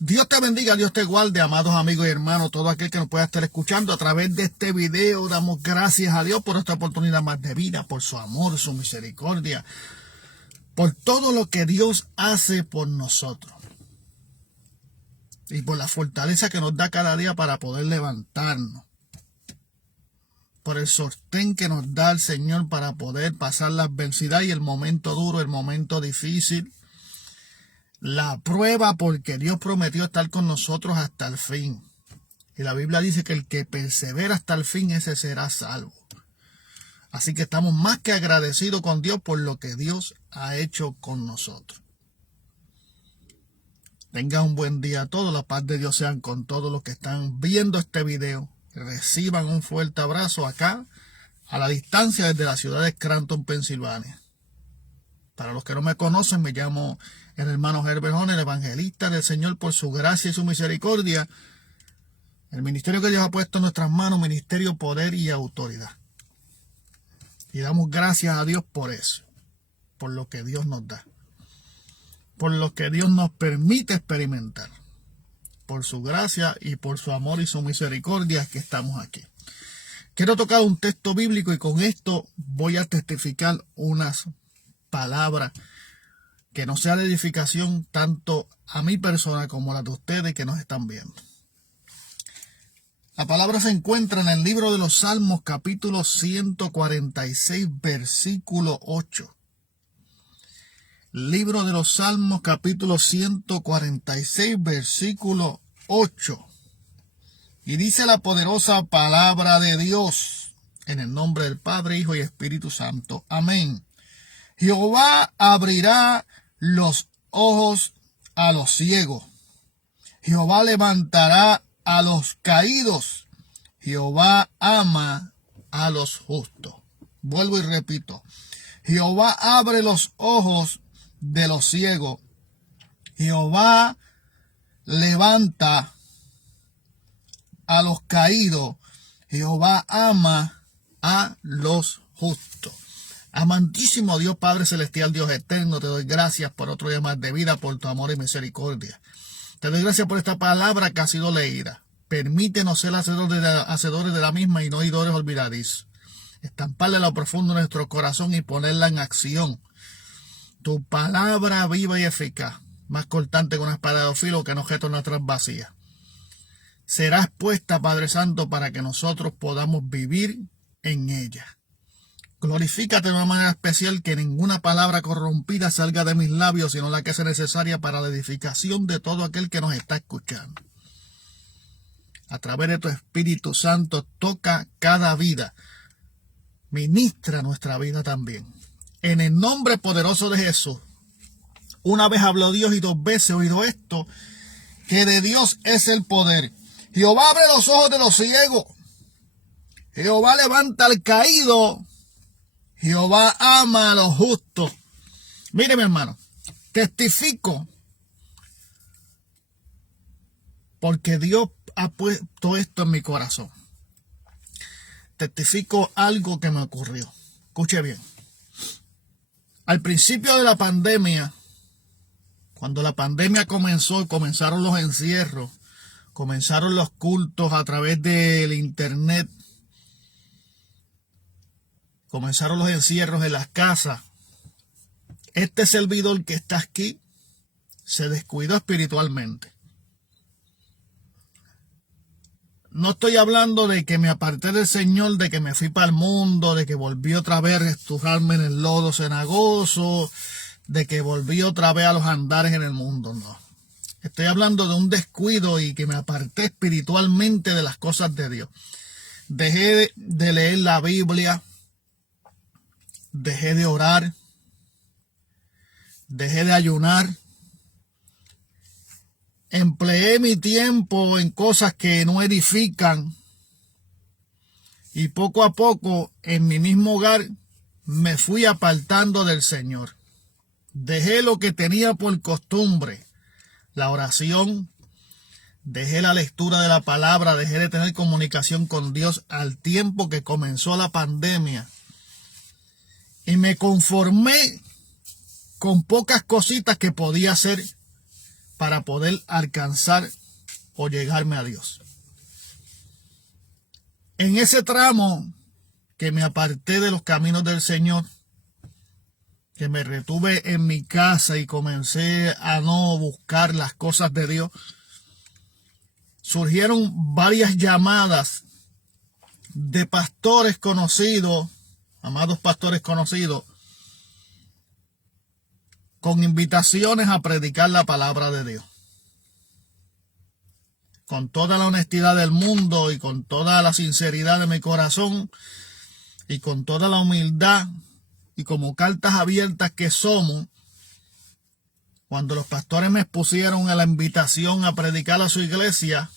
Dios te bendiga, Dios te guarde, amados amigos y hermanos, todo aquel que nos pueda estar escuchando a través de este video. Damos gracias a Dios por esta oportunidad más de vida, por su amor, su misericordia, por todo lo que Dios hace por nosotros y por la fortaleza que nos da cada día para poder levantarnos, por el sostén que nos da el Señor para poder pasar la adversidad y el momento duro, el momento difícil, la prueba, porque Dios prometió estar con nosotros hasta el fin. Y la Biblia dice que el que persevera hasta el fin, ese será salvo. Así que estamos más que agradecidos con Dios por lo que Dios ha hecho con nosotros. Tengan un buen día a todos. La paz de Dios sean con todos los que están viendo este video. Reciban un fuerte abrazo acá, a la distancia, desde la ciudad de Scranton, Pensilvania. Para los que no me conocen, me llamo el hermano Herbert Jones, el evangelista del Señor por su gracia y su misericordia. El ministerio que Dios ha puesto en nuestras manos, ministerio, poder y autoridad. Y damos gracias a Dios por eso, por lo que Dios nos da, por lo que Dios nos permite experimentar, por su gracia y por su amor y su misericordia que estamos aquí. Quiero tocar un texto bíblico y con esto voy a testificar unas palabras que nos sea de edificación tanto a mi persona como a la de ustedes que nos están viendo. La palabra se encuentra en el libro de los Salmos, capítulo 146, versículo 8. Libro de los Salmos, capítulo 146, versículo 8. Y dice la poderosa palabra de Dios, en el nombre del Padre, Hijo y Espíritu Santo. Amén. Jehová abrirá los ojos a los ciegos. Jehová levantará a los caídos. Jehová ama a los justos. Vuelvo y repito. Jehová abre los ojos de los ciegos. Jehová levanta a los caídos. Jehová ama a los justos. Amantísimo Dios, Padre Celestial, Dios Eterno, te doy gracias por otro día más de vida, por tu amor y misericordia. Te doy gracias por esta palabra que ha sido leída. Permítenos ser hacedores de la misma y no oidores olvidadizos. Estamparla en lo profundo de nuestro corazón y ponerla en acción. Tu palabra viva y eficaz, más cortante que una espada de dos filos, que no objeto nuestras vacías. Será expuesta, Padre Santo, para que nosotros podamos vivir en ella. Glorifícate de una manera especial, que ninguna palabra corrompida salga de mis labios, sino la que sea necesaria para la edificación de todo aquel que nos está escuchando. A través de tu Espíritu Santo, toca cada vida. Ministra nuestra vida también. En el nombre poderoso de Jesús. Una vez habló Dios y dos veces he oído esto, que de Dios es el poder. Jehová abre los ojos de los ciegos. Jehová levanta al caído. Jehová ama a los justos. Mire, mi hermano, testifico porque Dios ha puesto esto en mi corazón. Testifico algo que me ocurrió. Escuche bien. Al principio de la pandemia, cuando la pandemia comenzó, comenzaron los encierros, comenzaron los cultos a través del internet, comenzaron los encierros en las casas. Este servidor que está aquí se descuidó espiritualmente. No estoy hablando de que me aparté del Señor, de que me fui para el mundo, de que volví otra vez a estrujarme en el lodo cenagoso, de que volví otra vez a los andares en el mundo, no. Estoy hablando de un descuido y que me aparté espiritualmente de las cosas de Dios. Dejé de leer la Biblia, dejé de orar, dejé de ayunar. Empleé mi tiempo en cosas que no edifican y poco a poco en mi mismo hogar me fui apartando del Señor. Dejé lo que tenía por costumbre, la oración, dejé la lectura de la palabra, dejé de tener comunicación con Dios al tiempo que comenzó la pandemia y me conformé con pocas cositas que podía hacer para poder alcanzar o llegarme a Dios. En ese tramo que me aparté de los caminos del Señor, que me retuve en mi casa y comencé a no buscar las cosas de Dios, surgieron varias llamadas de pastores conocidos, amados pastores conocidos, con invitaciones a predicar la palabra de Dios. Con toda la honestidad del mundo y con toda la sinceridad de mi corazón y con toda la humildad y como cartas abiertas que somos, cuando los pastores me expusieron a la invitación a predicar a su iglesia,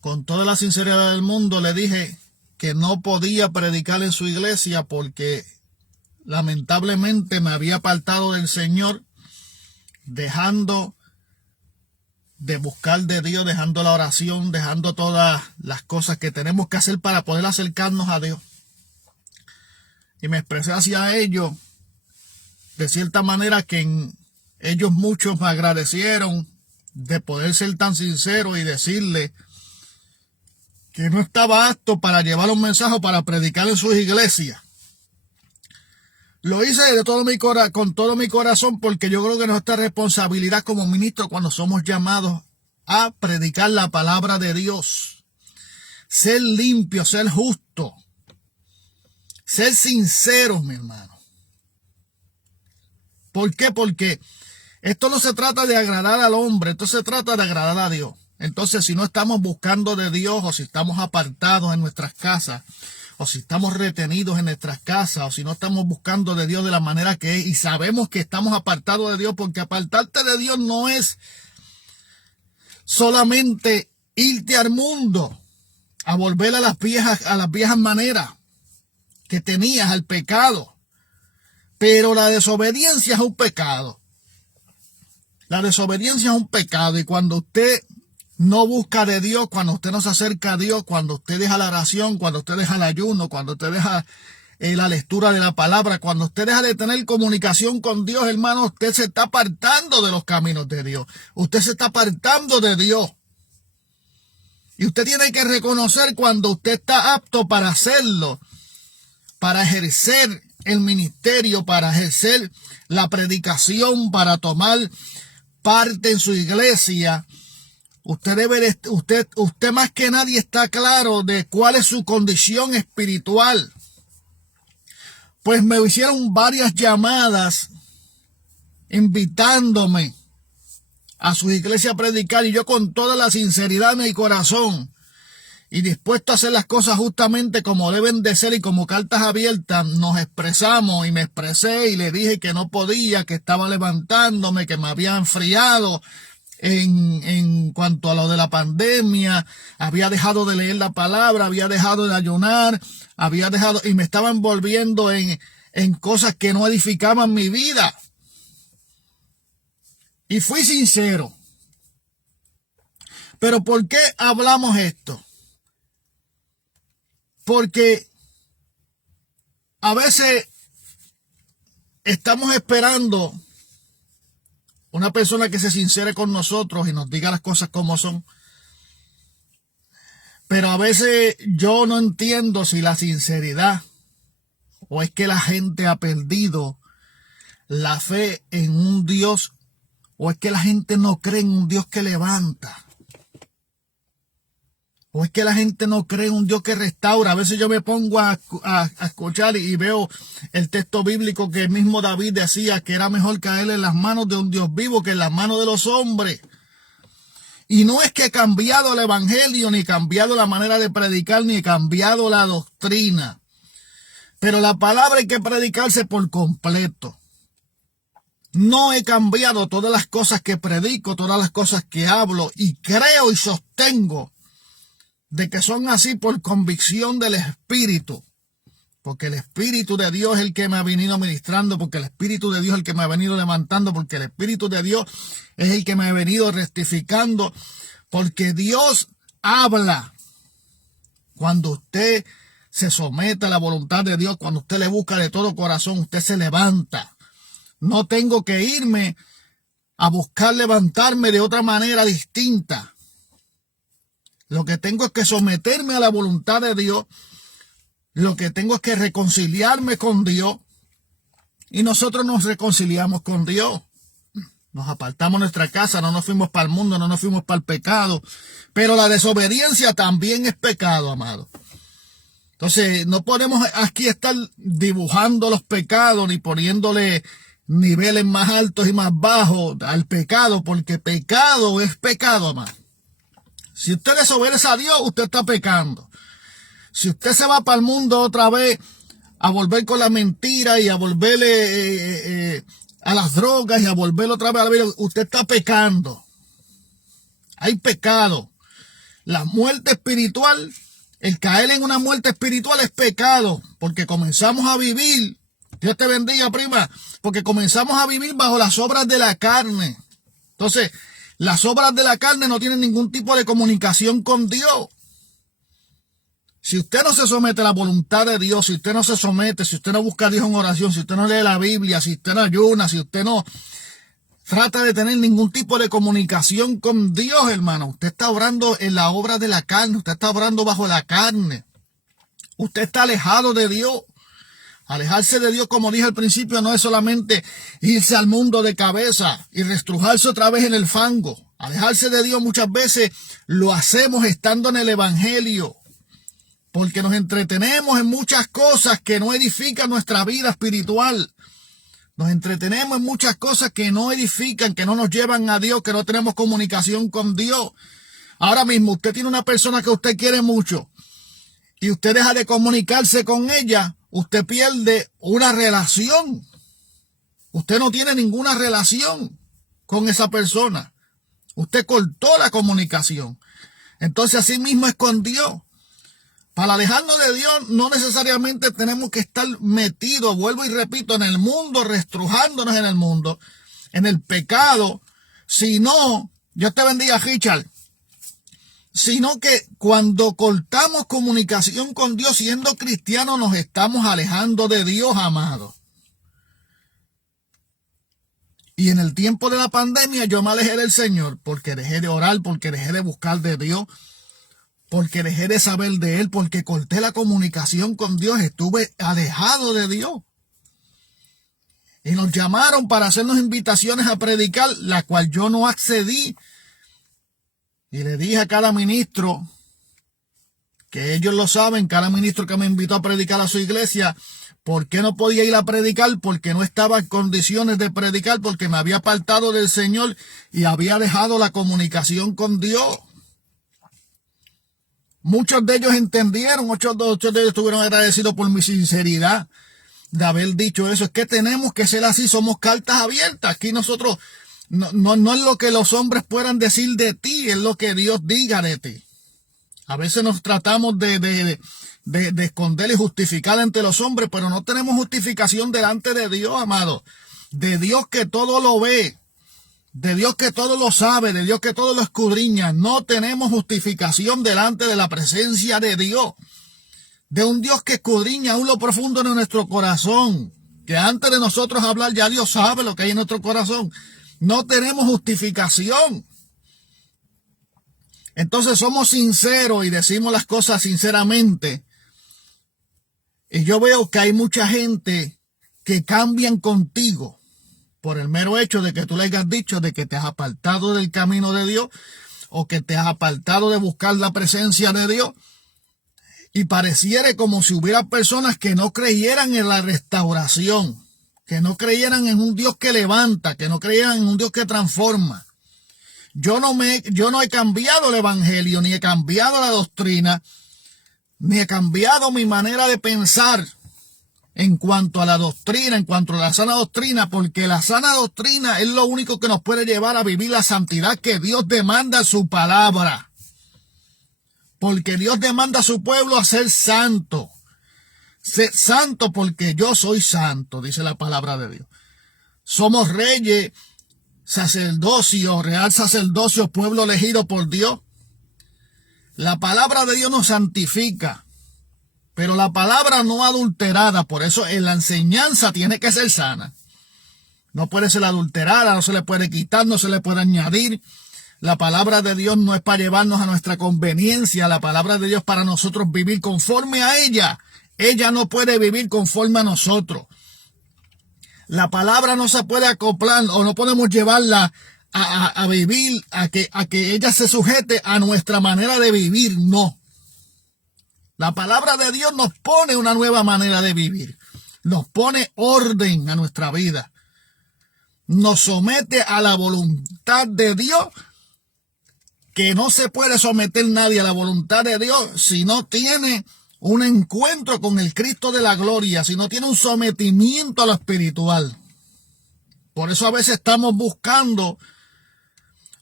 con toda la sinceridad del mundo le dije que no podía predicar en su iglesia porque lamentablemente me había apartado del Señor, dejando de buscar de Dios, dejando la oración, dejando todas las cosas que tenemos que hacer para poder acercarnos a Dios. Y me expresé hacia ellos de cierta manera que ellos muchos me agradecieron de poder ser tan sincero y decirle que no estaba apto para llevar un mensaje para predicar en sus iglesias. Lo hice de todo con todo mi corazón porque yo creo que nuestra responsabilidad como ministro cuando somos llamados a predicar la palabra de Dios, ser limpio, ser justo, ser sinceros, mi hermano. ¿Por qué? Porque esto no se trata de agradar al hombre, esto se trata de agradar a Dios. Entonces, si no estamos buscando de Dios o si estamos apartados en nuestras casas, o si estamos retenidos en nuestras casas, o si no estamos buscando de Dios de la manera que es, y sabemos que estamos apartados de Dios, porque apartarte de Dios no es solamente irte al mundo, a volver a las viejas maneras que tenías, al pecado. Pero la desobediencia es un pecado. La desobediencia es un pecado, y cuando usted no busca de Dios, cuando usted no se acerca a Dios, cuando usted deja la oración, cuando usted deja el ayuno, cuando usted deja la lectura de la palabra, cuando usted deja de tener comunicación con Dios, hermano, usted se está apartando de los caminos de Dios. Usted se está apartando de Dios. Y usted tiene que reconocer cuando usted está apto para hacerlo, para ejercer el ministerio, para ejercer la predicación, para tomar parte en su iglesia. Usted más que nadie está claro de cuál es su condición espiritual. Pues me hicieron varias llamadas invitándome a su iglesia a predicar, y yo con toda la sinceridad de mi corazón y dispuesto a hacer las cosas justamente como deben de ser y como cartas abiertas, nos expresamos y me expresé y le dije que no podía, que estaba levantándome, que me había enfriado en cuanto a lo de la pandemia, había dejado de leer la palabra, había dejado de ayunar, y me estaba envolviendo en cosas que no edificaban mi vida. Y fui sincero. Pero ¿por qué hablamos esto? Porque a veces estamos esperando una persona que se sincere con nosotros y nos diga las cosas como son. Pero a veces yo no entiendo si la sinceridad o es que la gente ha perdido la fe en un Dios, o es que la gente no cree en un Dios que levanta, o es que la gente no cree en un Dios que restaura. A veces yo me pongo a escuchar y veo el texto bíblico que el mismo David decía que era mejor caer en las manos de un Dios vivo que en las manos de los hombres. Y no es que he cambiado el evangelio, ni he cambiado la manera de predicar, ni he cambiado la doctrina. Pero la palabra hay que predicarse por completo. No he cambiado todas las cosas que predico, todas las cosas que hablo, y creo y sostengo de que son así por convicción del Espíritu. Porque el Espíritu de Dios es el que me ha venido ministrando, porque el Espíritu de Dios es el que me ha venido levantando, porque el Espíritu de Dios es el que me ha venido rectificando, porque Dios habla. Cuando usted se somete a la voluntad de Dios, cuando usted le busca de todo corazón, usted se levanta. No tengo que irme a buscar levantarme de otra manera distinta. Lo que tengo es que someterme a la voluntad de Dios. Lo que tengo es que reconciliarme con Dios. Y nosotros nos reconciliamos con Dios. Nos apartamos de nuestra casa, no nos fuimos para el mundo, no nos fuimos para el pecado. Pero la desobediencia también es pecado, amado. Entonces, no podemos aquí estar dibujando los pecados ni poniéndole niveles más altos y más bajos al pecado, porque pecado es pecado, amado. Si usted desobedece a Dios, usted está pecando. Si usted se va para el mundo otra vez a volver con la mentira y a volverle a las drogas y a volver otra vez a la vida, usted está pecando. Hay pecado. La muerte espiritual, el caer en una muerte espiritual es pecado, porque comenzamos a vivir, Dios te bendiga, prima, porque comenzamos a vivir bajo las obras de la carne. Entonces, las obras de la carne no tienen ningún tipo de comunicación con Dios. Si usted no se somete a la voluntad de Dios, si usted no se somete, si usted no busca a Dios en oración, si usted no lee la Biblia, si usted no ayuna, si usted no trata de tener ningún tipo de comunicación con Dios, hermano, usted está obrando en la obra de la carne, usted está obrando bajo la carne. Usted está alejado de Dios. Alejarse de Dios, como dije al principio, no es solamente irse al mundo de cabeza y reestrujarse otra vez en el fango. Alejarse de Dios muchas veces lo hacemos estando en el evangelio, porque nos entretenemos en muchas cosas que no edifican nuestra vida espiritual. Nos entretenemos en muchas cosas que no edifican, que no nos llevan a Dios, que no tenemos comunicación con Dios. Ahora mismo usted tiene una persona que usted quiere mucho y usted deja de comunicarse con ella, usted pierde una relación. Usted no tiene ninguna relación con esa persona. Usted cortó la comunicación. Entonces así mismo es con Dios. Para alejarnos de Dios no necesariamente tenemos que estar metidos, vuelvo y repito, en el mundo, reestrujándonos en el mundo, en el pecado, sino, Dios te bendiga, Richard, sino que cuando cortamos comunicación con Dios siendo cristianos nos estamos alejando de Dios, amado. Y en el tiempo de la pandemia yo me alejé del Señor porque dejé de orar, porque dejé de buscar de Dios, porque dejé de saber de Él, porque corté la comunicación con Dios, estuve alejado de Dios. Y nos llamaron para hacernos invitaciones a predicar, la cual yo no accedí. Y le dije a cada ministro, que ellos lo saben, cada ministro que me invitó a predicar a su iglesia, ¿por qué no podía ir a predicar? Porque no estaba en condiciones de predicar, porque me había apartado del Señor y había dejado la comunicación con Dios. Muchos de ellos entendieron, muchos de ellos estuvieron agradecidos por mi sinceridad de haber dicho eso. Es que tenemos que ser así, somos cartas abiertas. Aquí nosotros, no es lo que los hombres puedan decir de ti, es lo que Dios diga de ti. A veces nos tratamos de esconder y justificar ante los hombres, pero no tenemos justificación delante de Dios, amado. De Dios que todo lo ve, de Dios que todo lo sabe, de Dios que todo lo escudriña. No tenemos justificación delante de la presencia de Dios. De un Dios que escudriña aún lo profundo de nuestro corazón. Que antes de nosotros hablar ya Dios sabe lo que hay en nuestro corazón. No tenemos justificación. Entonces somos sinceros y decimos las cosas sinceramente. Y yo veo que hay mucha gente que cambian contigo por el mero hecho de que tú le hayas dicho de que te has apartado del camino de Dios o que te has apartado de buscar la presencia de Dios. Y pareciera como si hubiera personas que no creyeran en la restauración, que no creyeran en un Dios que levanta, que no creyeran en un Dios que transforma. Yo no he cambiado el evangelio, ni he cambiado la doctrina, ni he cambiado mi manera de pensar en cuanto a la doctrina, en cuanto a la sana doctrina, porque la sana doctrina es lo único que nos puede llevar a vivir la santidad que Dios demanda en su palabra. Porque Dios demanda a su pueblo a ser santo. Ser santo porque yo soy santo, dice la palabra de Dios. Somos reyes, sacerdocio, real sacerdocio, pueblo elegido por Dios. La palabra de Dios nos santifica, pero la palabra no adulterada, por eso en la enseñanza tiene que ser sana. No puede ser adulterada, no se le puede quitar, no se le puede añadir. La palabra de Dios no es para llevarnos a nuestra conveniencia. La palabra de Dios es para nosotros vivir conforme a ella. Ella no puede vivir conforme a nosotros. La palabra no se puede acoplar o no podemos llevarla a vivir, a que ella se sujete a nuestra manera de vivir. No. La palabra de Dios nos pone una nueva manera de vivir. Nos pone orden a nuestra vida. Nos somete a la voluntad de Dios, que no se puede someter nadie a la voluntad de Dios si no tiene un encuentro con el Cristo de la gloria, si no tiene un sometimiento a lo espiritual. Por eso a veces estamos buscando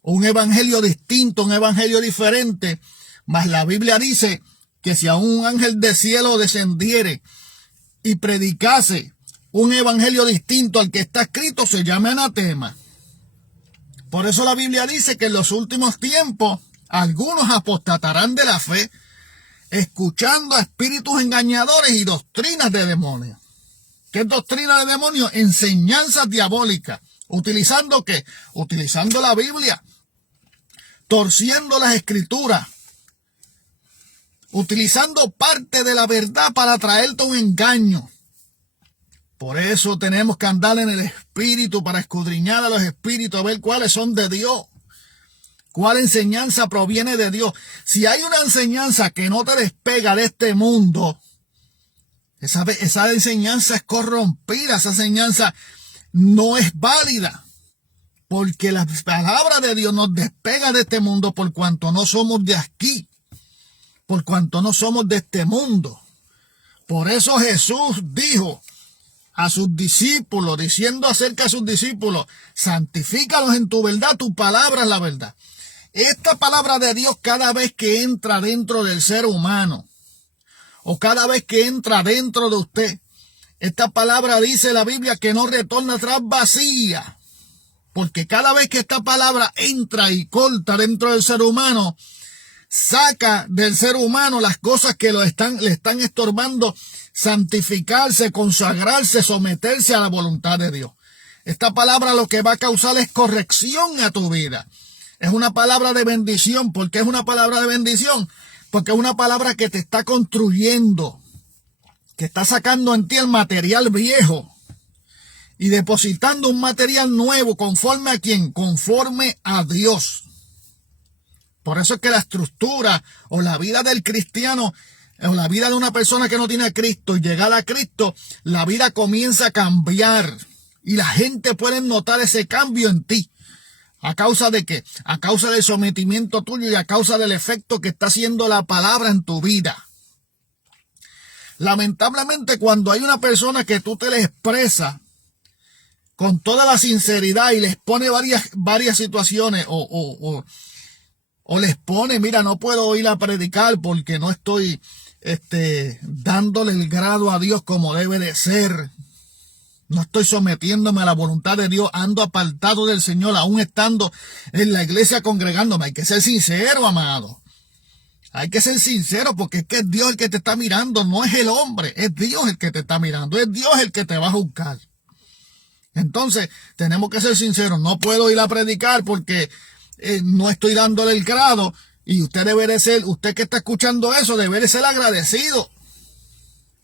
un evangelio distinto, un evangelio diferente, mas la Biblia dice que si a un ángel del cielo descendiere y predicase un evangelio distinto al que está escrito, se llama anatema. Por eso la Biblia dice que en los últimos tiempos algunos apostatarán de la fe, escuchando a espíritus engañadores y doctrinas de demonios. ¿Qué es doctrina de demonios? Enseñanzas diabólicas. ¿Utilizando qué? Utilizando la Biblia, torciendo las escrituras, utilizando parte de la verdad para traerte un engaño. Por eso tenemos que andar en el Espíritu, para escudriñar a los espíritus, a ver cuáles son de Dios, cuál enseñanza proviene de Dios. Si hay una enseñanza que no te despega de este mundo, esa enseñanza es corrompida, esa enseñanza no es válida, porque la palabra de Dios nos despega de este mundo por cuanto no somos de aquí, por cuanto no somos de este mundo. Por eso Jesús dijo a sus discípulos, diciendo acerca de sus discípulos: santifícalos en tu verdad, tu palabra es la verdad. Esta palabra de Dios, cada vez que entra dentro del ser humano, o cada vez que entra dentro de usted, esta palabra, dice la Biblia, que no retorna atrás vacía, porque cada vez que esta palabra entra y corta dentro del ser humano, saca del ser humano las cosas que le están estorbando santificarse, consagrarse, someterse a la voluntad de Dios. Esta palabra lo que va a causar es corrección a tu vida. Es una palabra de bendición. ¿Por qué es una palabra de bendición? Porque es una palabra que te está construyendo, que está sacando en ti el material viejo y depositando un material nuevo. ¿Conforme a quién? Conforme a Dios. Por eso es que la estructura o la vida del cristiano, o la vida de una persona que no tiene a Cristo, y llegar a Cristo, la vida comienza a cambiar. Y la gente puede notar ese cambio en ti. ¿A causa de qué? A causa del sometimiento tuyo y a causa del efecto que está haciendo la palabra en tu vida. Lamentablemente, cuando hay una persona que tú te le expresas con toda la sinceridad y les pone varias situaciones o les pone: mira, no puedo ir a predicar porque no estoy dándole el grado a Dios como debe de ser. No estoy sometiéndome a la voluntad de Dios, ando apartado del Señor, aún estando en la iglesia congregándome. Hay que ser sincero, amado. Hay que ser sincero, porque es que es Dios el que te está mirando, no es el hombre, es Dios el que te está mirando, es Dios el que te va a juzgar. Entonces, tenemos que ser sinceros. No puedo ir a predicar porque no estoy dándole el grado, y usted que está escuchando eso, debe de ser agradecido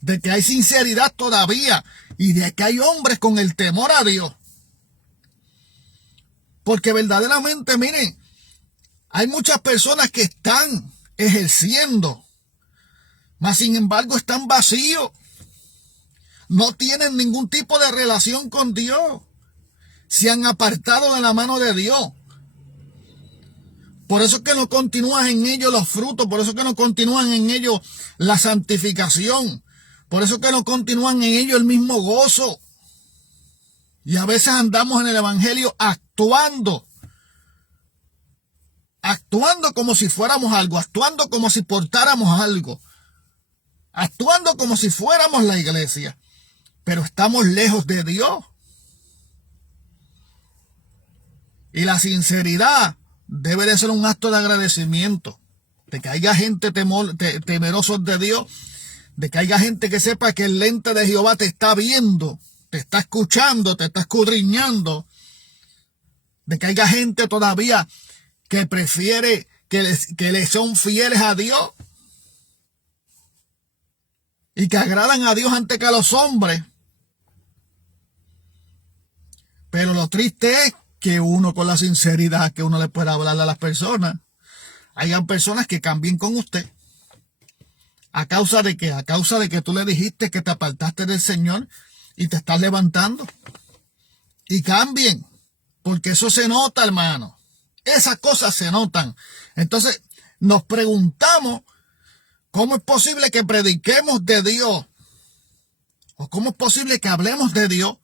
de que hay sinceridad todavía y de que hay hombres con el temor a Dios. Porque verdaderamente, miren, hay muchas personas que están ejerciendo, mas sin embargo están vacíos. No tienen ningún tipo de relación con Dios. Se han apartado de la mano de Dios. Por eso es que no continúan en ellos los frutos. Por eso es que no continúan en ellos la santificación. Por eso es que no continúan en ellos el mismo gozo. Y a veces andamos en el evangelio actuando como si fuéramos algo, actuando como si portáramos algo, actuando como si fuéramos la iglesia, pero estamos lejos de Dios. Y la sinceridad debe de ser un acto de agradecimiento, de que haya gente temerosos de Dios, de que haya gente que sepa que el lente de Jehová te está viendo te está escuchando, te está escudriñando, de que haya gente todavía que prefiere que le son fieles a Dios y que agradan a Dios antes que a los hombres. Pero lo triste es que uno, con la sinceridad que uno le puede hablar a las personas, hayan personas que cambien con usted. ¿A causa de qué? A causa de que tú le dijiste que te apartaste del Señor y te estás levantando. Y cambien, porque eso se nota, hermano. Esas cosas se notan. Entonces, nos preguntamos, ¿cómo es posible que prediquemos de Dios? ¿O cómo es posible que hablemos de Dios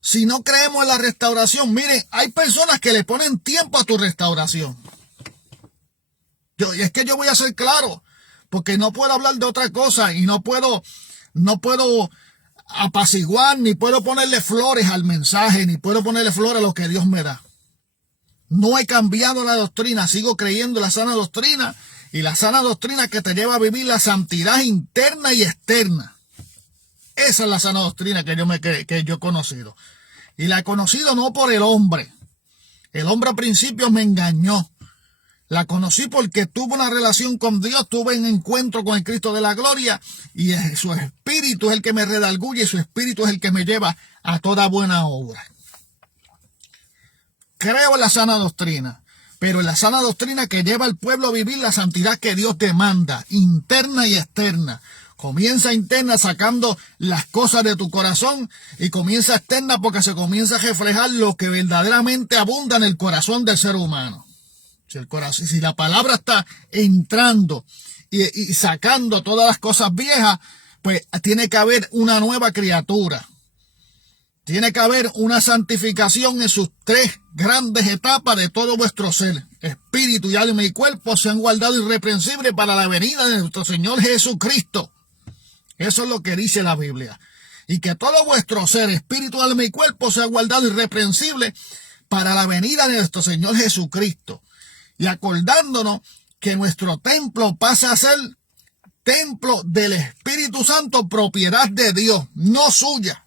si no creemos en la restauración? Miren, hay personas que le ponen tiempo a tu restauración. Y es que yo voy a ser claro, porque no puedo hablar de otra cosa y no puedo apaciguar, ni puedo ponerle flores al mensaje, ni puedo ponerle flores a lo que Dios me da. No he cambiado la doctrina, sigo creyendo la sana doctrina, y la sana doctrina que te lleva a vivir la santidad interna y externa. Esa es la sana doctrina que yo he conocido. Y la he conocido no por el hombre. El hombre al principio me engañó. La conocí porque tuve una relación con Dios, tuve un encuentro con el Cristo de la gloria, y su espíritu es el que me redarguye, y su espíritu es el que me lleva a toda buena obra. Creo en la sana doctrina, pero en la sana doctrina que lleva al pueblo a vivir la santidad que Dios demanda, interna y externa. Comienza interna sacando las cosas de tu corazón, y comienza externa porque se comienza a reflejar lo que verdaderamente abunda en el corazón del ser humano. Si la palabra está entrando y sacando todas las cosas viejas, pues tiene que haber una nueva criatura. Tiene que haber una santificación en sus tres grandes etapas de todo vuestro ser. Espíritu y alma y cuerpo sean guardados irreprensibles para la venida de nuestro Señor Jesucristo. Eso es lo que dice la Biblia. Y que todo vuestro ser, espíritu, alma y cuerpo sea guardado irreprensible para la venida de nuestro Señor Jesucristo. Y acordándonos que nuestro templo pasa a ser templo del Espíritu Santo, propiedad de Dios, no suya.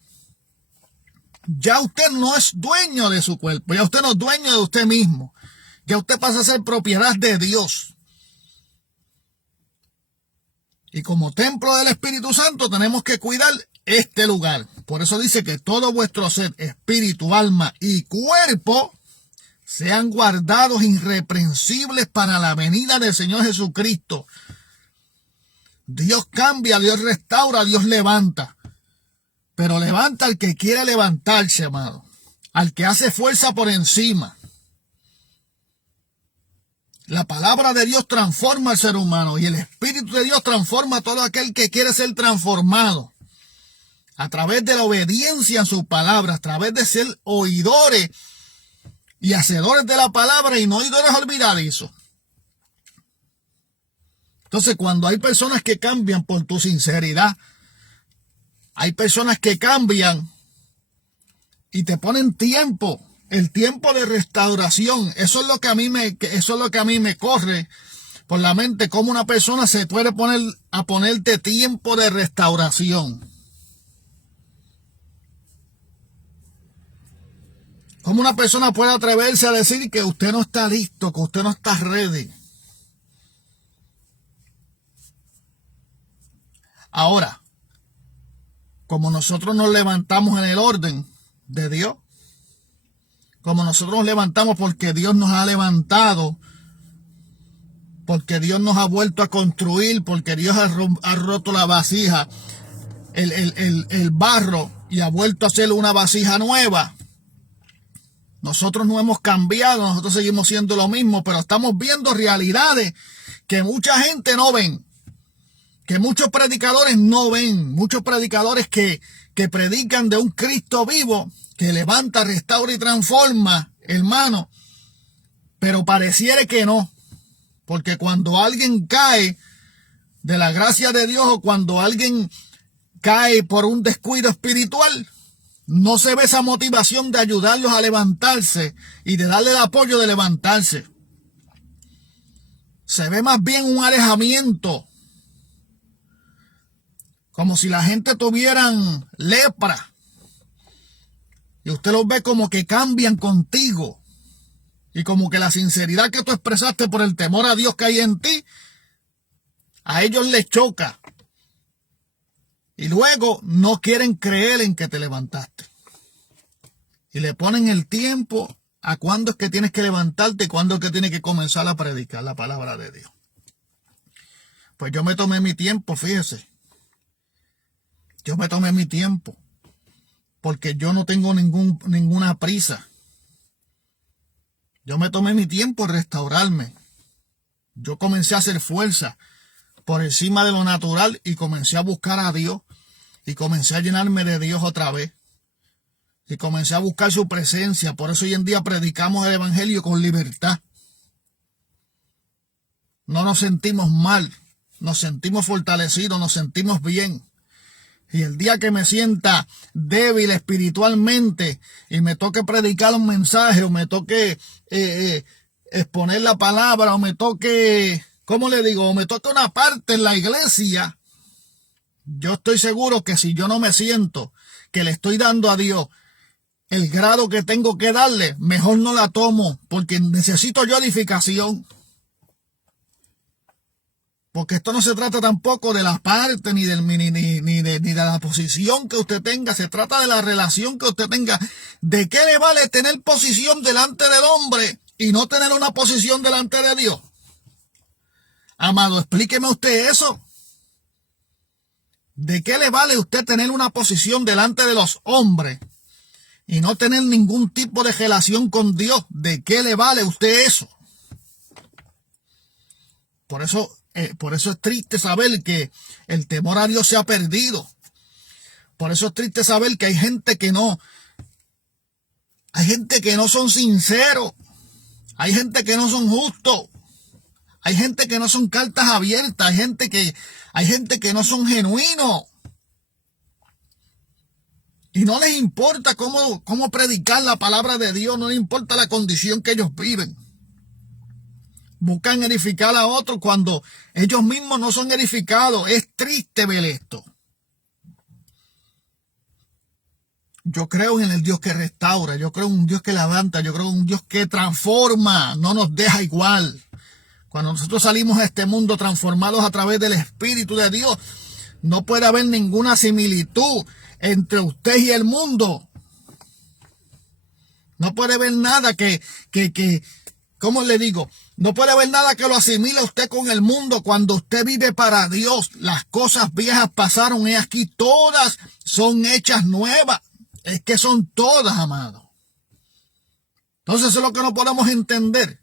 Ya usted no es dueño de su cuerpo, ya usted no es dueño de usted mismo. Ya usted pasa a ser propiedad de Dios. Y como templo del Espíritu Santo tenemos que cuidar este lugar. Por eso dice que todo vuestro ser, espíritu, alma y cuerpo sean guardados irreprensibles para la venida del Señor Jesucristo. Dios cambia, Dios restaura, Dios levanta. Pero levanta al que quiere levantarse, amado. Al que hace fuerza por encima. La palabra de Dios transforma al ser humano, y el Espíritu de Dios transforma a todo aquel que quiere ser transformado. A través de la obediencia en sus palabras, a través de ser oidores y hacedores de la palabra y no oidores olvidadizos. Entonces, cuando hay personas que cambian por tu sinceridad, hay personas que cambian y te ponen tiempo, el tiempo de restauración. Eso es lo que a mí me corre por la mente, cómo una persona se puede poner a ponerte tiempo de restauración. ¿Cómo una persona puede atreverse a decir que usted no está listo, que usted no está ready? Ahora, como nosotros nos levantamos en el orden de Dios, como nosotros nos levantamos porque Dios nos ha levantado, porque Dios nos ha vuelto a construir, porque Dios ha roto la vasija, el barro, y ha vuelto a hacer una vasija nueva. Nosotros no hemos cambiado, nosotros seguimos siendo lo mismo, pero estamos viendo realidades que mucha gente no ven, que muchos predicadores no ven, muchos predicadores que predican de un Cristo vivo, que levanta, restaura y transforma, hermano, pero pareciera que no, porque cuando alguien cae de la gracia de Dios, o cuando alguien cae por un descuido espiritual, no se ve esa motivación de ayudarlos a levantarse y de darle el apoyo de levantarse. Se ve más bien un alejamiento. como si la gente tuvieran lepra. Y usted los ve como que cambian contigo. Y como que la sinceridad que tú expresaste por el temor a Dios que hay en ti, a ellos les choca. Y luego no quieren creer en que te levantaste. Y le ponen el tiempo a cuándo es que tienes que levantarte y cuándo es que tienes que comenzar a predicar la palabra de Dios. Pues yo me tomé mi tiempo, fíjese. Yo me tomé mi tiempo. Porque yo no tengo ninguna prisa. Yo me tomé mi tiempo en restaurarme. Yo comencé a hacer fuerza por encima de lo natural y comencé a buscar a Dios. Y comencé a llenarme de Dios otra vez. Y comencé a buscar su presencia. Por eso hoy en día predicamos el evangelio con libertad. No nos sentimos mal. Nos sentimos fortalecidos. Nos sentimos bien. Y el día que me sienta débil espiritualmente y me toque predicar un mensaje o me toque exponer la palabra o me toque, ¿cómo le digo? O me toque una parte en la iglesia, yo estoy seguro que si yo no me siento que le estoy dando a Dios el grado que tengo que darle, mejor no la tomo porque necesito yo edificación. Porque esto no se trata tampoco de la parte ni de la posición que usted tenga. Se trata de la relación que usted tenga. ¿De qué le vale tener posición delante del hombre y no tener una posición delante de Dios? Amado, explíqueme usted eso. ¿De qué le vale usted tener una posición delante de los hombres y no tener ningún tipo de relación con Dios? ¿De qué le vale usted eso? Por eso es triste saber que el temor a Dios se ha perdido. Por eso es triste saber que hay gente que no son sinceros. Hay gente que no son justos. Hay gente que no son cartas abiertas. Hay gente que no son genuinos. Y no les importa cómo predicar la palabra de Dios. No les importa la condición que ellos viven. Buscan edificar a otros cuando ellos mismos no son edificados. Es triste ver esto. Yo creo en el Dios que restaura. Yo creo en un Dios que levanta. Yo creo en un Dios que transforma. No nos deja igual. Cuando nosotros salimos a este mundo transformados a través del Espíritu de Dios, no puede haber ninguna similitud entre usted y el mundo. No puede haber nada ¿cómo le digo? No puede haber nada que lo asimile a usted con el mundo. Cuando usted vive para Dios, las cosas viejas pasaron y aquí todas son hechas nuevas. Es que son todas, amado. Entonces eso es lo que no podemos entender.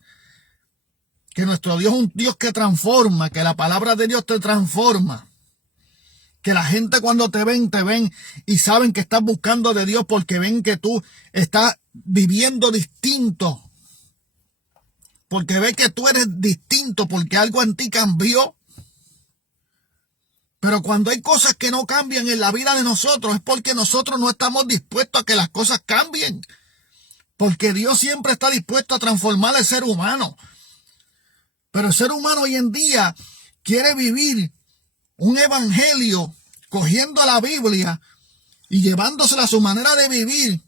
Que nuestro Dios es un Dios que transforma, que la palabra de Dios te transforma. Que la gente cuando te ven y saben que estás buscando de Dios porque ven que tú estás viviendo distinto. Porque ve que tú eres distinto, porque algo en ti cambió. Pero cuando hay cosas que no cambian en la vida de nosotros, es porque nosotros no estamos dispuestos a que las cosas cambien. Porque Dios siempre está dispuesto a transformar al ser humano. Pero el ser humano hoy en día quiere vivir un evangelio cogiendo la Biblia y llevándosela a su manera de vivir,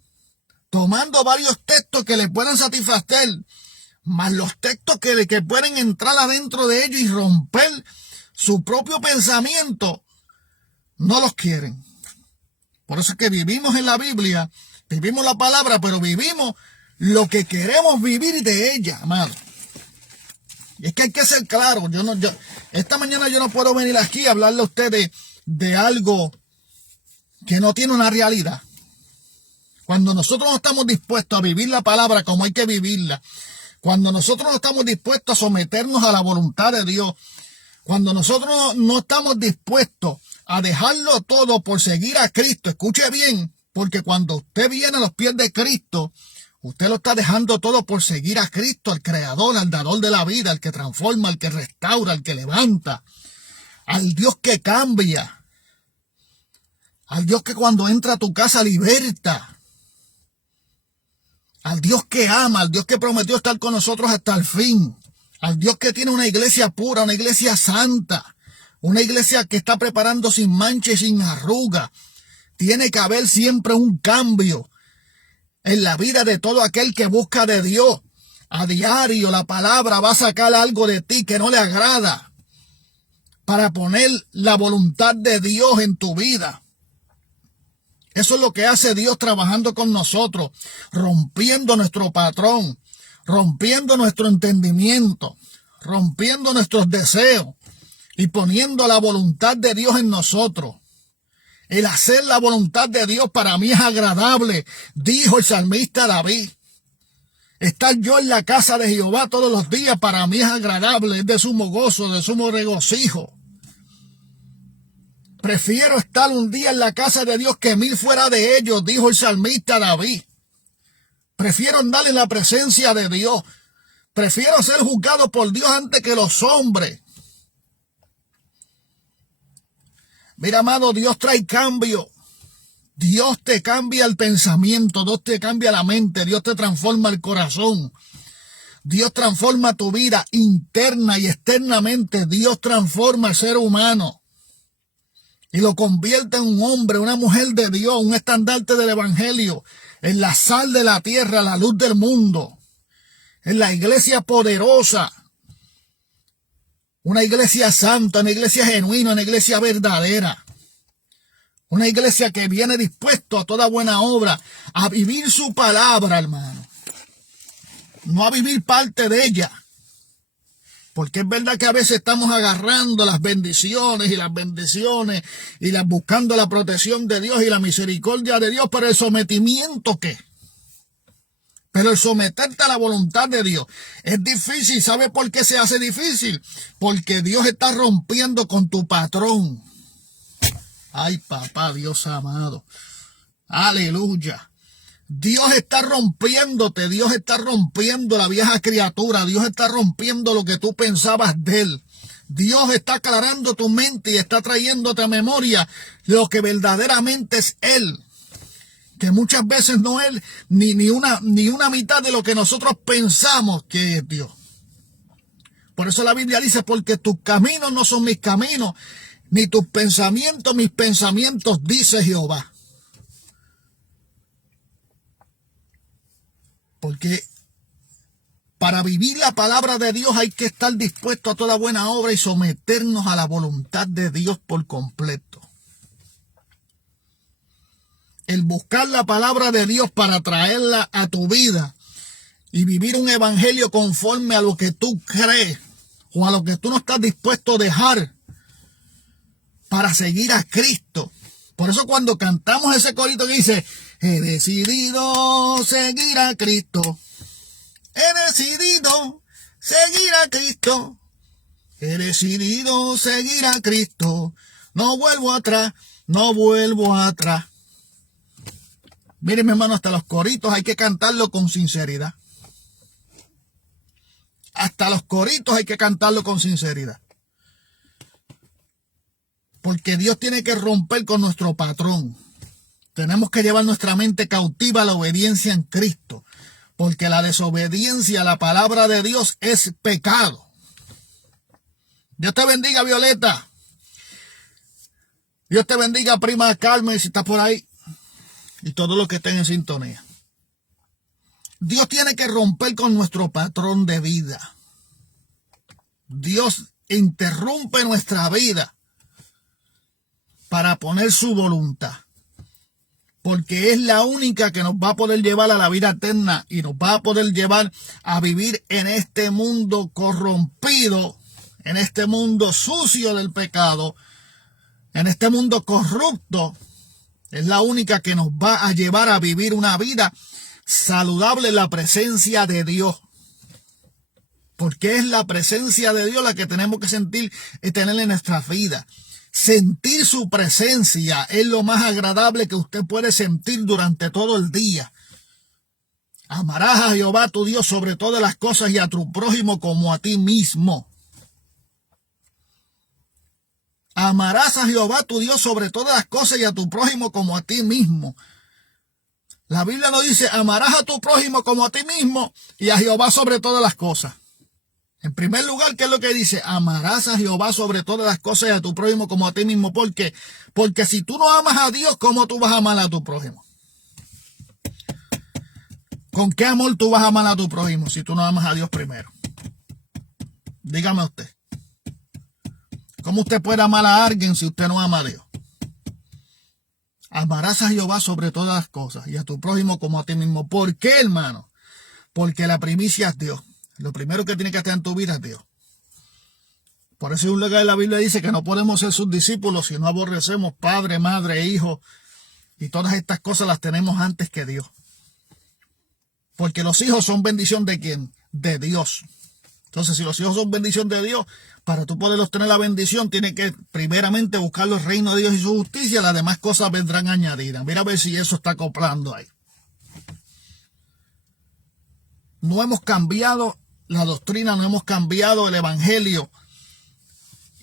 tomando varios textos que le puedan satisfacer, más los textos que pueden entrar adentro de ellos y romper su propio pensamiento, no los quieren. Por eso es que vivimos en la Biblia, vivimos la palabra, pero vivimos lo que queremos vivir de ella, amado. Y es que hay que ser claro. Esta mañana yo no puedo venir aquí a hablarle a ustedes de algo que no tiene una realidad. Cuando nosotros no estamos dispuestos a vivir la palabra como hay que vivirla, cuando nosotros no estamos dispuestos a someternos a la voluntad de Dios, cuando nosotros no estamos dispuestos a dejarlo todo por seguir a Cristo, escuche bien, porque cuando usted viene a los pies de Cristo, usted lo está dejando todo por seguir a Cristo, al Creador, al dador de la vida, al que transforma, al que restaura, al que levanta, al Dios que cambia, al Dios que cuando entra a tu casa liberta, al Dios que ama, al Dios que prometió estar con nosotros hasta el fin, al Dios que tiene una iglesia pura, una iglesia santa, Una iglesia que está preparando sin mancha y sin arruga. Tiene que haber siempre un cambio en la vida de todo aquel que busca de Dios. A diario la palabra va a sacar algo de ti que no le agrada para poner la voluntad de Dios en tu vida. Eso es lo que hace Dios trabajando con nosotros, rompiendo nuestro patrón, rompiendo nuestro entendimiento, rompiendo nuestros deseos y poniendo la voluntad de Dios en nosotros. El hacer la voluntad de Dios para mí es agradable, dijo el salmista David. Estar yo en la casa de Jehová todos los días para mí es agradable, es de sumo gozo, de sumo regocijo. Prefiero estar un día en la casa de Dios que 1000 fuera de ellos, dijo el salmista David. Prefiero andar en la presencia de Dios. Prefiero ser juzgado por Dios antes que los hombres. Mira, amado, Dios trae cambio. Dios te cambia el pensamiento, Dios te cambia la mente, Dios te transforma el corazón. Dios transforma tu vida interna y externamente. Dios transforma al ser humano y lo convierte en un hombre, una mujer de Dios, un estandarte del evangelio, en la sal de la tierra, la luz del mundo, en la iglesia poderosa. Una iglesia santa, una iglesia genuina, una iglesia verdadera. Una iglesia que viene dispuesto a toda buena obra, a vivir su palabra, hermano. No a vivir parte de ella. Porque es verdad que a veces estamos agarrando las bendiciones y las buscando la protección de Dios y la misericordia de Dios, pero el sometimiento, ¿qué? Pero el someterte a la voluntad de Dios es difícil. ¿Sabe por qué se hace difícil? Porque Dios está rompiendo con tu patrón. Ay, papá, Dios amado. Aleluya. Dios está rompiéndote. Dios está rompiendo la vieja criatura. Dios está rompiendo lo que tú pensabas de él. Dios está aclarando tu mente y está trayéndote a memoria lo que verdaderamente es él. Que muchas veces no es ni una mitad de lo que nosotros pensamos que es Dios. Por eso la Biblia dice, porque tus caminos no son mis caminos, ni tus pensamientos mis pensamientos, dice Jehová. Porque para vivir la palabra de Dios hay que estar dispuesto a toda buena obra y someternos a la voluntad de Dios por completo. El buscar la palabra de Dios para traerla a tu vida y vivir un evangelio conforme a lo que tú crees o a lo que tú no estás dispuesto a dejar para seguir a Cristo. Por eso cuando cantamos ese corito que dice, he decidido seguir a Cristo, he decidido seguir a Cristo, he decidido seguir a Cristo, no vuelvo atrás, no vuelvo atrás. Miren, mi hermano, hasta los coritos hay que cantarlo con sinceridad. Hasta los coritos hay que cantarlo con sinceridad. Porque Dios tiene que romper con nuestro patrón. Tenemos que llevar nuestra mente cautiva a la obediencia en Cristo. Porque la desobediencia a la palabra de Dios es pecado. Dios te bendiga, Violeta. Dios te bendiga, prima Carmen, si estás por ahí. Y todos los que estén en sintonía. Dios tiene que romper con nuestro patrón de vida. Dios interrumpe nuestra vida para poner su voluntad. Porque es la única que nos va a poder llevar a la vida eterna y nos va a poder llevar a vivir en este mundo corrompido, en este mundo sucio del pecado, en este mundo corrupto. Es la única que nos va a llevar a vivir una vida saludable en la presencia de Dios. Porque es la presencia de Dios la que tenemos que sentir y tener en nuestras vidas. Sentir su presencia es lo más agradable que usted puede sentir durante todo el día. Amarás a Jehová tu Dios sobre todas las cosas y a tu prójimo como a ti mismo. Amarás a Jehová tu Dios sobre todas las cosas y a tu prójimo como a ti mismo. La Biblia nos dice, amarás a tu prójimo como a ti mismo y a Jehová sobre todas las cosas. En primer lugar, ¿qué es lo que dice? Amarás a Jehová sobre todas las cosas y a tu prójimo como a ti mismo. ¿Por qué? Porque si tú no amas a Dios, ¿cómo tú vas a amar a tu prójimo? ¿Con qué amor tú vas a amar a tu prójimo si tú no amas a Dios primero? Dígame usted. ¿Cómo usted puede amar a alguien si usted no ama a Dios? Amarás a Jehová sobre todas las cosas y a tu prójimo como a ti mismo. ¿Por qué, hermano? Porque la primicia es Dios. Lo primero que tiene que estar en tu vida es Dios. Por eso un lugar de la Biblia dice que no podemos ser sus discípulos si no aborrecemos padre, madre, hijo. Y todas estas cosas las tenemos antes que Dios. Porque los hijos son bendición ¿de quién? De Dios. Entonces, si los hijos son bendición de Dios, para tú poderlos tener la bendición, tienes que primeramente buscar el reino de Dios y su justicia. Las demás cosas vendrán añadidas. Mira a ver si eso está acoplando ahí. No hemos cambiado la doctrina, no hemos cambiado el evangelio.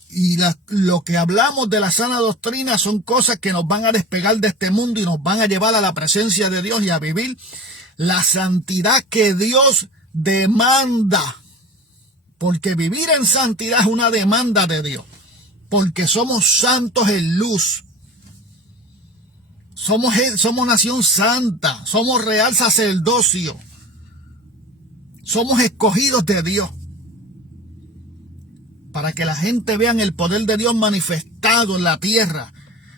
Y lo que hablamos de la sana doctrina son cosas que nos van a despegar de este mundo y nos van a llevar a la presencia de Dios y a vivir la santidad que Dios demanda. Porque vivir en santidad es una demanda de Dios. Porque somos santos en luz. Somos nación santa. Somos real sacerdocio. Somos escogidos de Dios. Para que la gente vea el poder de Dios manifestado en la tierra.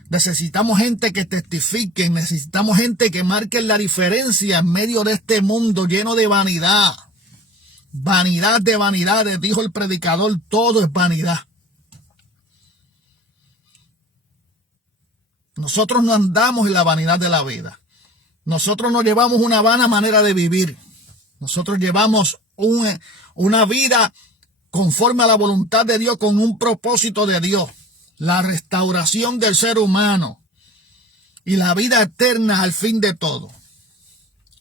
Necesitamos gente que testifique. Necesitamos gente que marque la diferencia en medio de este mundo lleno de vanidad. Vanidad de vanidades, dijo el predicador, todo es vanidad. Nosotros no andamos en la vanidad de la vida. Nosotros no llevamos una vana manera de vivir. Nosotros llevamos una vida conforme a la voluntad de Dios, con un propósito de Dios. La restauración del ser humano y la vida eterna al fin de todo.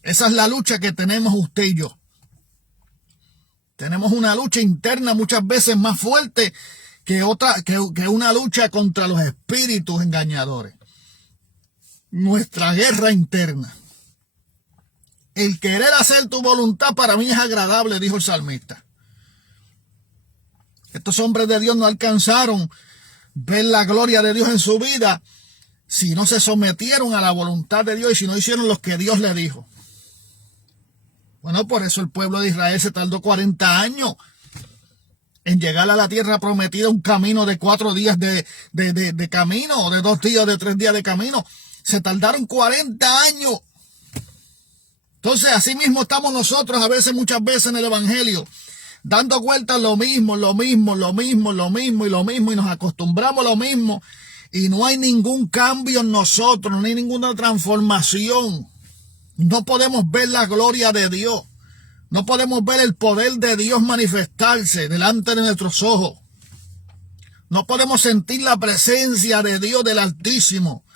Esa es la lucha que tenemos usted y yo. Tenemos una lucha interna muchas veces más fuerte que una lucha contra los espíritus engañadores. Nuestra guerra interna. El querer hacer tu voluntad para mí es agradable, dijo el salmista. Estos hombres de Dios no alcanzaron ver la gloria de Dios en su vida si no se sometieron a la voluntad de Dios y si no hicieron lo que Dios le dijo. Bueno, por eso el pueblo de Israel se tardó 40 años en llegar a la tierra prometida, un camino de 4 días de camino, o de 2 días, de 3 días de camino. Se tardaron 40 años. Entonces, así mismo estamos nosotros muchas veces en el evangelio, dando vueltas lo mismo, y nos acostumbramos a lo mismo, y no hay ningún cambio en nosotros, no hay ninguna transformación. No podemos ver la gloria de Dios. No podemos ver el poder de Dios manifestarse delante de nuestros ojos. No podemos sentir la presencia de Dios del Altísimo.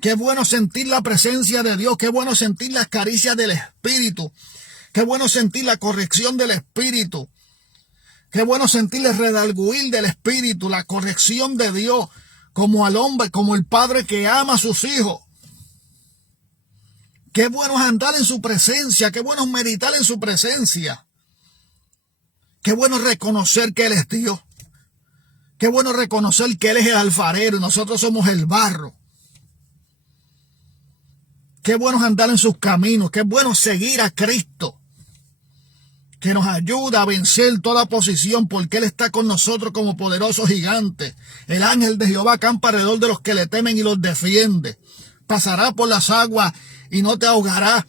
Qué bueno sentir la presencia de Dios. Qué bueno sentir las caricias del Espíritu. Qué bueno sentir la corrección del Espíritu. Qué bueno sentir el redarguir del Espíritu, la corrección de Dios, como al hombre, como el padre que ama a sus hijos. Qué bueno es andar en su presencia, qué bueno es meditar en su presencia. Qué bueno es reconocer que Él es Dios. Qué bueno es reconocer que Él es el alfarero y nosotros somos el barro. Qué bueno es andar en sus caminos, qué bueno es seguir a Cristo, que nos ayuda a vencer toda oposición, porque Él está con nosotros como poderoso gigante. El ángel de Jehová acampa alrededor de los que le temen y los defiende. Pasará por las aguas y no te ahogará,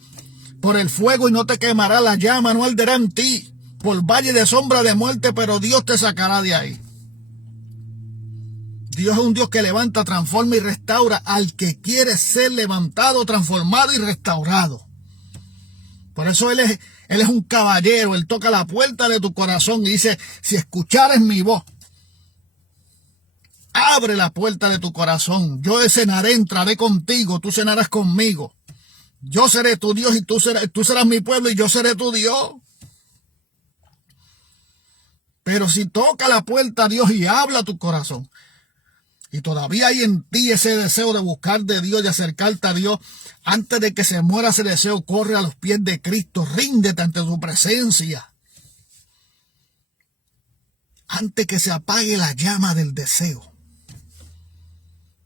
por el fuego y no te quemará, la llama no arderá en ti, por valle de sombra de muerte, pero Dios te sacará de ahí. Dios es un Dios que levanta, transforma y restaura al que quiere ser levantado, transformado y restaurado. Por eso Él es un caballero. Él toca la puerta de tu corazón y dice: si escuchares mi voz, abre la puerta de tu corazón. Yo cenaré, entraré contigo, tú cenarás conmigo. Yo seré tu Dios y tú serás mi pueblo y yo seré tu Dios. Pero si toca la puerta a Dios y habla a tu corazón, y todavía hay en ti ese deseo de buscar de Dios, de acercarte a Dios, antes de que se muera ese deseo, corre a los pies de Cristo, ríndete ante su presencia. antes que se apague la llama del deseo.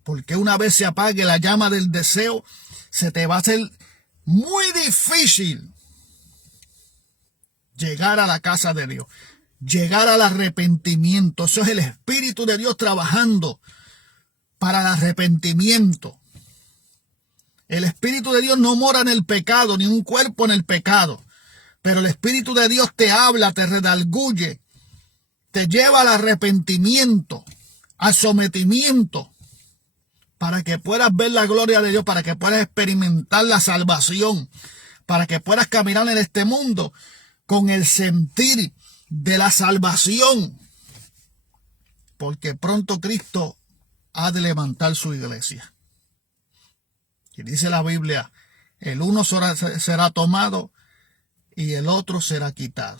Porque una vez se apague la llama del deseo, se te va a hacer muy difícil llegar a la casa de Dios, llegar al arrepentimiento. Eso es el Espíritu de Dios trabajando para el arrepentimiento. El Espíritu de Dios no mora en el pecado, ni un cuerpo en el pecado. Pero el Espíritu de Dios te habla, te redarguye, te lleva al arrepentimiento, al sometimiento, para que puedas ver la gloria de Dios, para que puedas experimentar la salvación, para que puedas caminar en este mundo con el sentir de la salvación. Porque pronto Cristo ha de levantar su iglesia. Y dice la Biblia, el uno será tomado y el otro será quitado.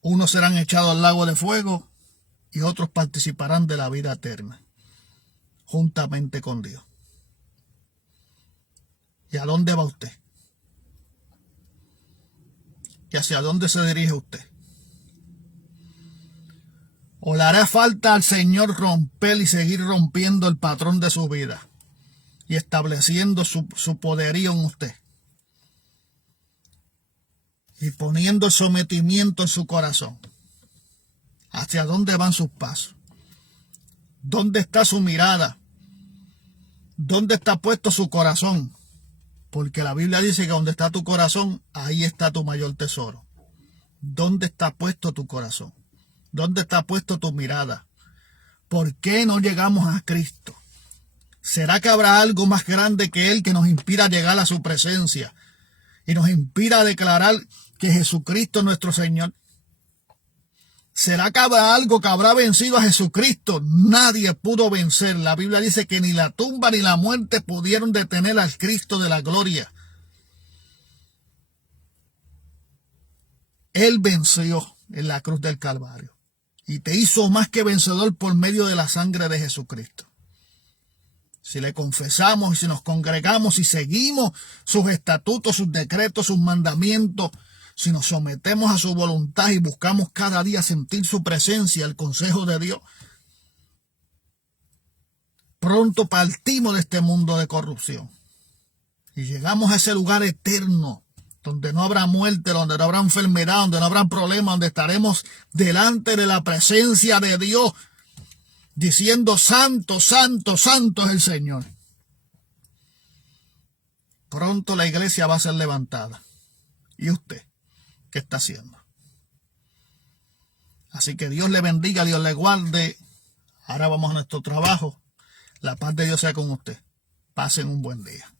Unos serán echados al lago de fuego y otros participarán de la vida eterna, juntamente con Dios. ¿Y a dónde va usted? ¿Y hacia dónde se dirige usted? ¿O le hará falta al Señor romper y seguir rompiendo el patrón de su vida y estableciendo su poderío en usted? Y poniendo el sometimiento en su corazón. ¿Hacia dónde van sus pasos? ¿Dónde está su mirada? ¿Dónde está puesto su corazón? Porque la Biblia dice que donde está tu corazón, ahí está tu mayor tesoro. ¿Dónde está puesto tu corazón? ¿Dónde está puesto tu mirada? ¿Por qué no llegamos a Cristo? ¿Será que habrá algo más grande que Él que nos impida llegar a su presencia y nos impida declarar que Jesucristo es nuestro Señor? ¿Será que habrá algo que habrá vencido a Jesucristo? Nadie pudo vencer. La Biblia dice que ni la tumba ni la muerte pudieron detener al Cristo de la gloria. Él venció en la cruz del Calvario y te hizo más que vencedor por medio de la sangre de Jesucristo. Si le confesamos y si nos congregamos y seguimos sus estatutos, sus decretos, sus mandamientos, si nos sometemos a su voluntad y buscamos cada día sentir su presencia, el consejo de Dios, pronto partimos de este mundo de corrupción y llegamos a ese lugar eterno donde no habrá muerte, donde no habrá enfermedad, donde no habrá problema, donde estaremos delante de la presencia de Dios diciendo santo, santo, santo es el Señor. Pronto la iglesia va a ser levantada. ¿Y usted qué está haciendo? Así que Dios le bendiga, Dios le guarde. Ahora vamos a nuestro trabajo. La paz de Dios sea con usted. Pasen un buen día.